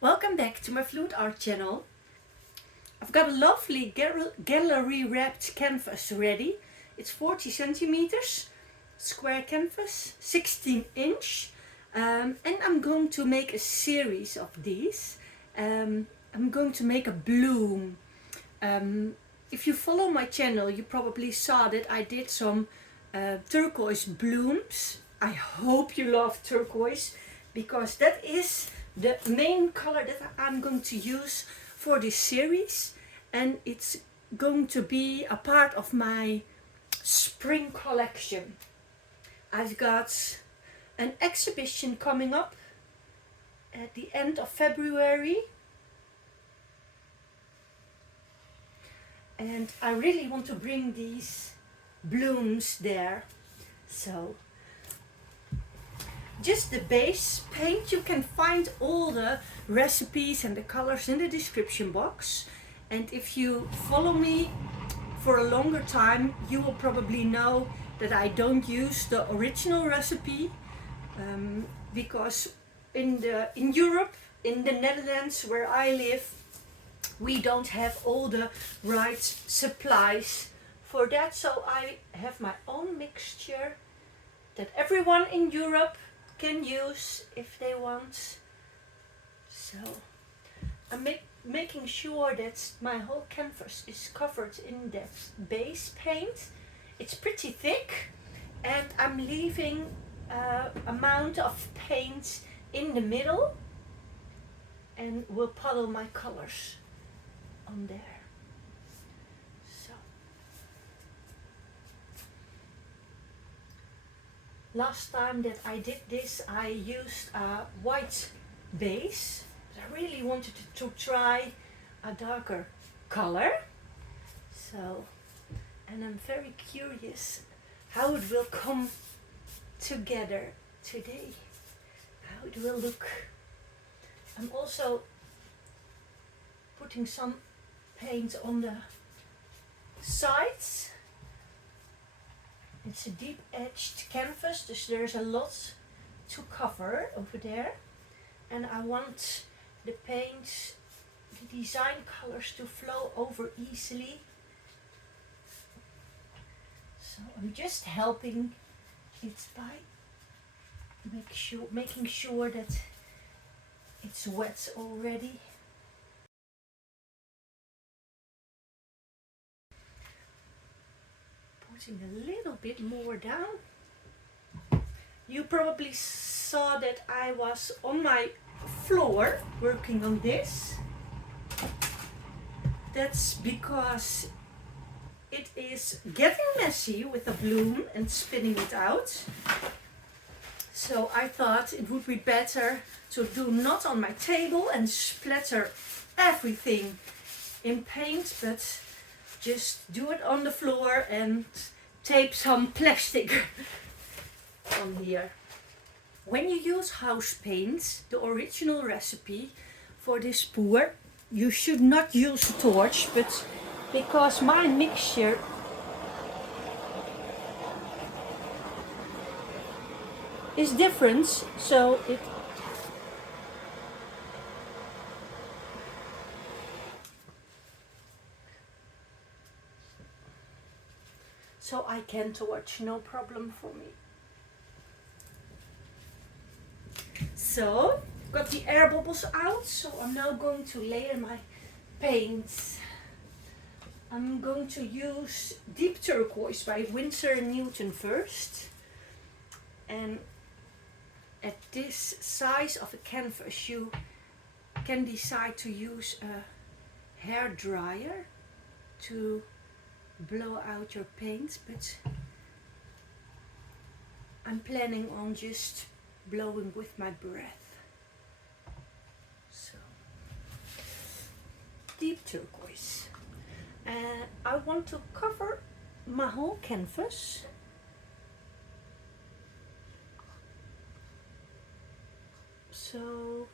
Welcome back to my flute art channel. I've got a lovely gallery wrapped canvas ready. It's 40 centimeters, square canvas, 16 inch. And I'm going to make a series of these. I'm going to make a bloom. If you follow my channel, you probably saw that I did some turquoise blooms. I hope you love turquoise, because that is the main color that I'm going to use for this series, and it's going to be a part of my spring collection. I've got an exhibition coming up at the end of February, and I really want to bring these blooms there. So just the base paint, you can find all the recipes and the colors in the description box. And if you follow me for a longer time, you will probably know that I don't use the original recipe because in Europe, in the Netherlands where I live, we don't have all the right supplies for that. So I have my own mixture that everyone in Europe can use if they want. So I'm making sure that my whole canvas is covered in that base paint. It's pretty thick, and I'm leaving amount of paint in the middle, and will puddle my colors on there. Last time that I did this, I used a white base, but I really wanted to try a darker color. So, and I'm very curious how it will come together today, how it will look. I'm also putting some paint on the sides. It's a deep edged canvas, so there's a lot to cover over there, and I want the paint, the design colors to flow over easily. So I'm just helping it by making sure that it's wet already. Putting a little bit more down. You probably saw that I was on my floor working on this. That's because it is getting messy with the bloom and spinning it out. So I thought it would be better to do not on my table and splatter everything in paint, but just do it on the floor and tape some plastic on here. When you use house paints, the original recipe for this pour, you should not use a torch, but because my mixture is different, so I can torch, no problem for me. So, got the air bubbles out, so I'm now going to layer my paints. I'm going to use Deep Turquoise by Winsor Newton first. And at this size of a canvas, you can decide to use a hair dryer to blow out your paint, but I'm planning on just blowing with my breath. So, Deep Turquoise. And I want to cover my whole canvas. So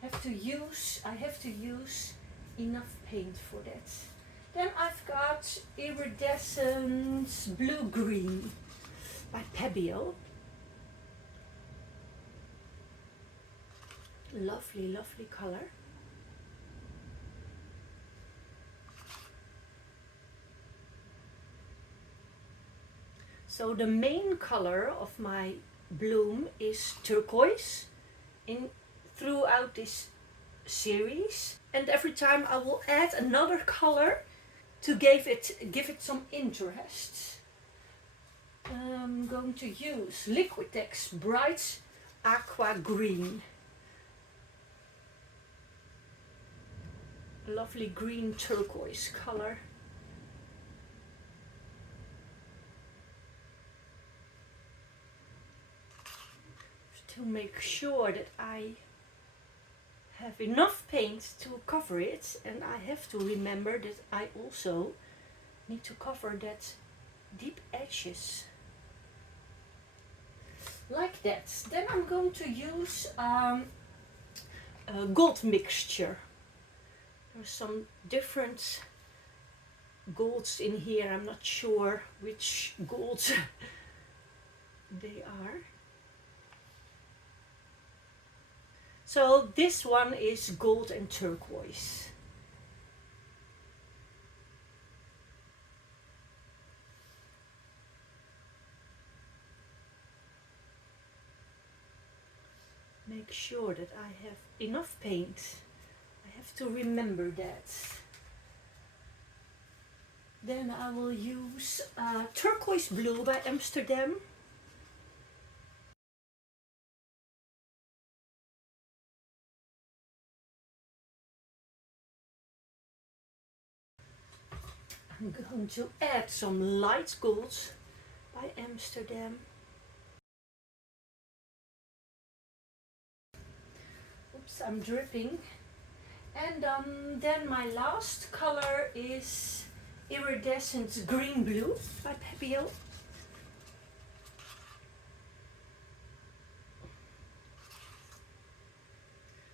I have to use enough paint for that. Then I've got Iridescent Blue Green by Pébéo. Lovely, lovely color. So the main color of my bloom is turquoise throughout this series, and every time I will add another color to give it some interest. I'm going to use Liquitex Bright Aqua Green. A lovely green turquoise color. To make sure that I have enough paint to cover it, and I have to remember that I also need to cover that deep edges like that. Then I'm going to use a gold mixture. There's some different golds in here. I'm not sure which golds they are. So this one is gold and turquoise. Make sure that I have enough paint. I have to remember that. Then I will use Turquoise Blue by Amsterdam. I'm going to add some light golds by Amsterdam. Oops, I'm dripping. And then my last color is Iridescent Green Blue by Pébéo.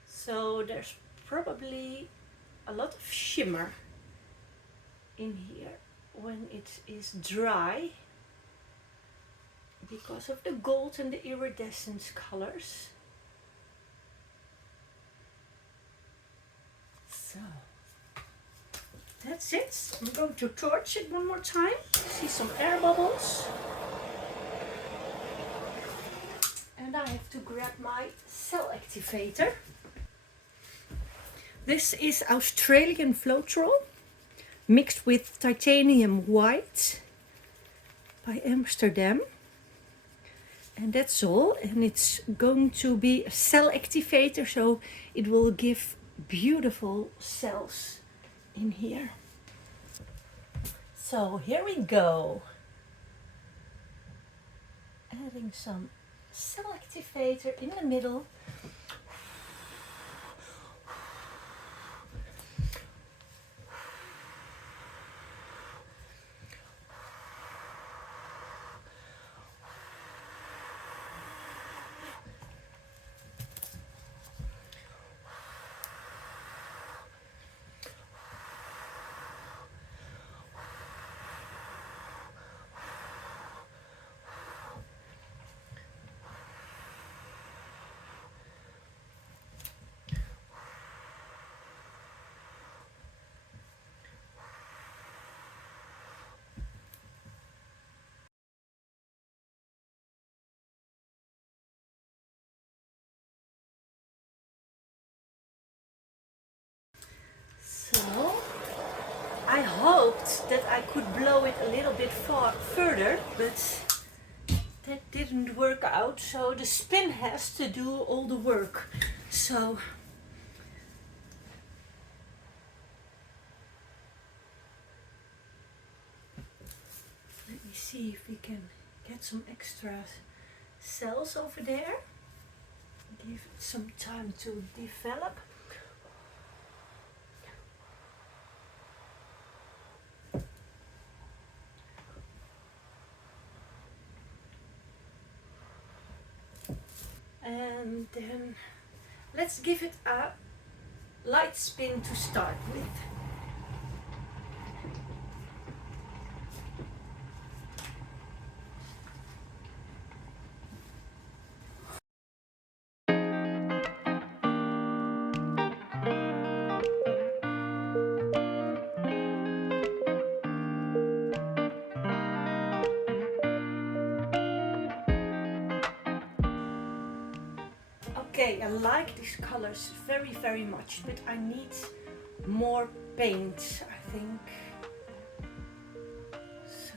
So there's probably a lot of shimmer in here when it is dry because of the gold and the iridescent colors. So that's it. I'm going to torch it one more time. See some air bubbles. And I have to grab my cell activator. This is Australian Floetrol mixed with titanium white by Amsterdam. And that's all. And it's going to be a cell activator, so it will give beautiful cells in here. So here we go. Adding some cell activator in the middle. So I hoped that I could blow it a little bit further, but that didn't work out. So the spin has to do all the work. So let me see if we can get some extra cells over there. Give it some time to develop. And then let's give it a light spin to start with. Okay, I like these colors very, very much, but I need more paint, I think. So.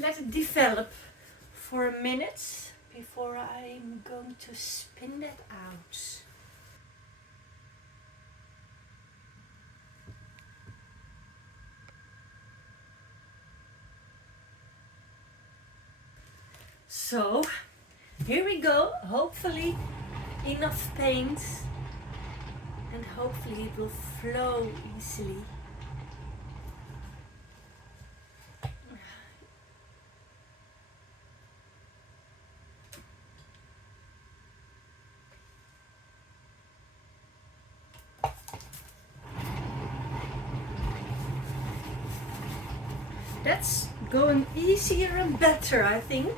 Let it develop for a minute before I'm going to spin that out. So here we go, hopefully enough paint, and hopefully it will flow easily. That's going easier and better, I think.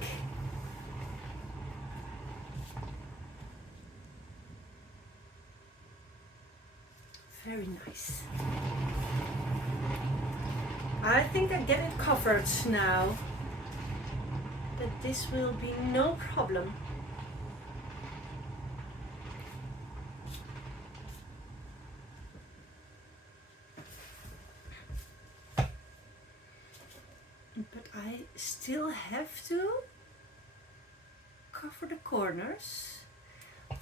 Very nice. I think I get it covered now. That this will be no problem. But I still have to cover the corners.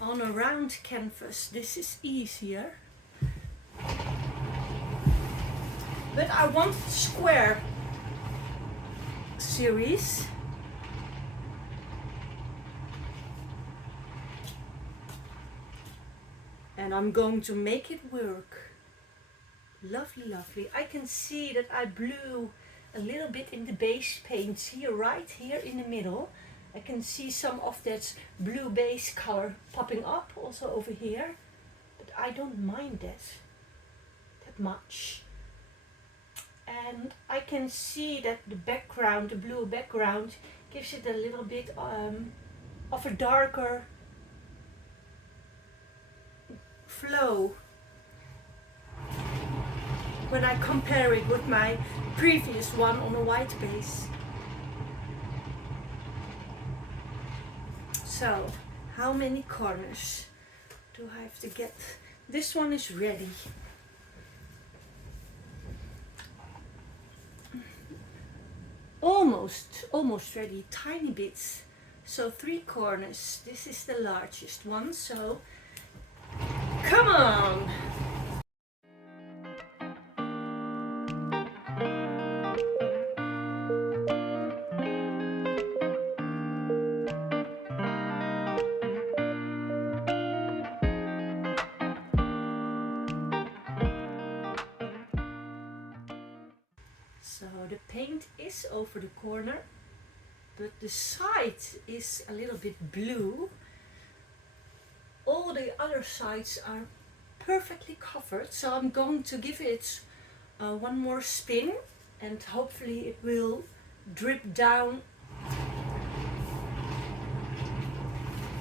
On a round canvas this is easier. But I want square series. And I'm going to make it work. Lovely, lovely. I can see that I blew a little bit in the base paint here, right here in the middle. I can see some of that blue base color popping up also over here, but I don't mind that much. And I can see that the background, the blue background, gives it a little bit of a darker flow when I compare it with my previous one on a white base. So, how many corners do I have to get? This one is ready. Almost ready, tiny bits. So 3 corners. This is the largest one, so come on! So the paint is over the corner, but the side is a little bit blue. All the other sides are perfectly covered, so I'm going to give it one more spin and hopefully it will drip down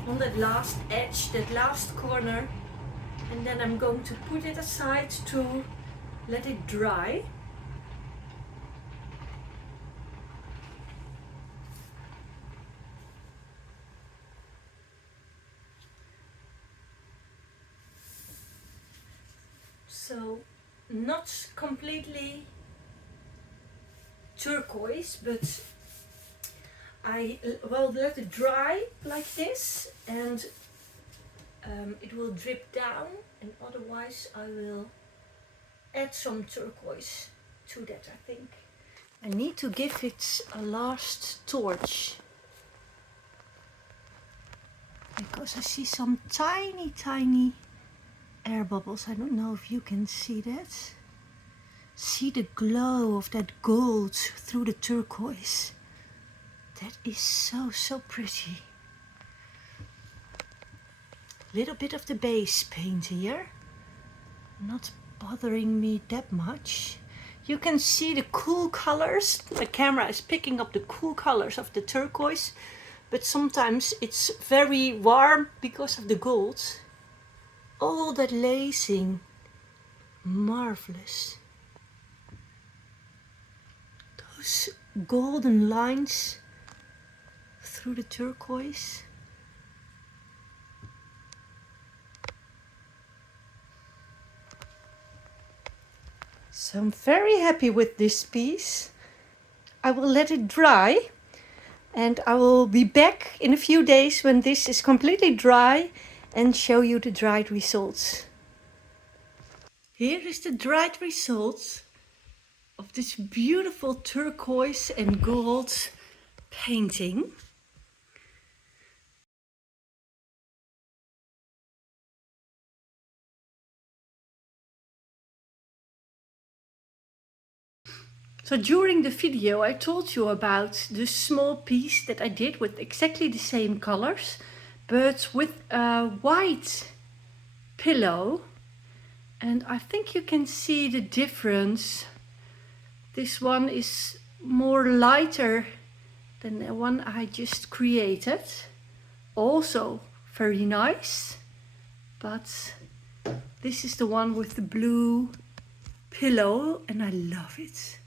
on that last edge, that last corner, and then I'm going to put it aside to let it dry. So not completely turquoise, but I will let it dry like this, and it will drip down, and otherwise I will add some turquoise to that, I think. I need to give it a last torch, because I see some tiny air bubbles. I don't know if you can see that. See the glow of that gold through the turquoise. That is so pretty. Little bit of the base paint here, not bothering me that much. You can see the cool colors. The camera is picking up the cool colors of the turquoise, but sometimes it's very warm because of the gold. All that lacing, marvelous. Those golden lines through the turquoise. So I'm very happy with this piece. I will let it dry, and I will be back in a few days when this is completely dry and show you the dried results. Here is the dried results of this beautiful turquoise and gold painting. So during the video I told you about the small piece that I did with exactly the same colors, but with a white pillow, and I think you can see the difference. This one is more lighter than the one I just created. Also very nice, but this is the one with the blue pillow, and I love it.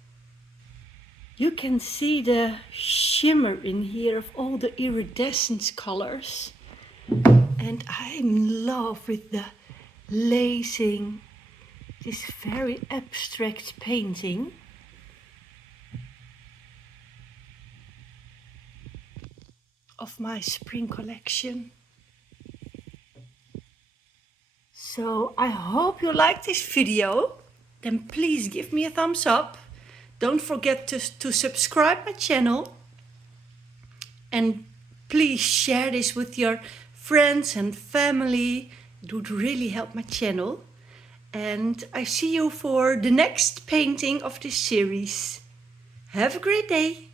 You can see the shimmer in here of all the iridescent colors, and I'm in love with the lacing, this very abstract painting. Of my spring collection. So I hope you liked this video. Then please give me a thumbs up. Don't forget to subscribe my channel, and please share this with your friends and family. It would really help my channel. And I see you for the next painting of this series. Have a great day.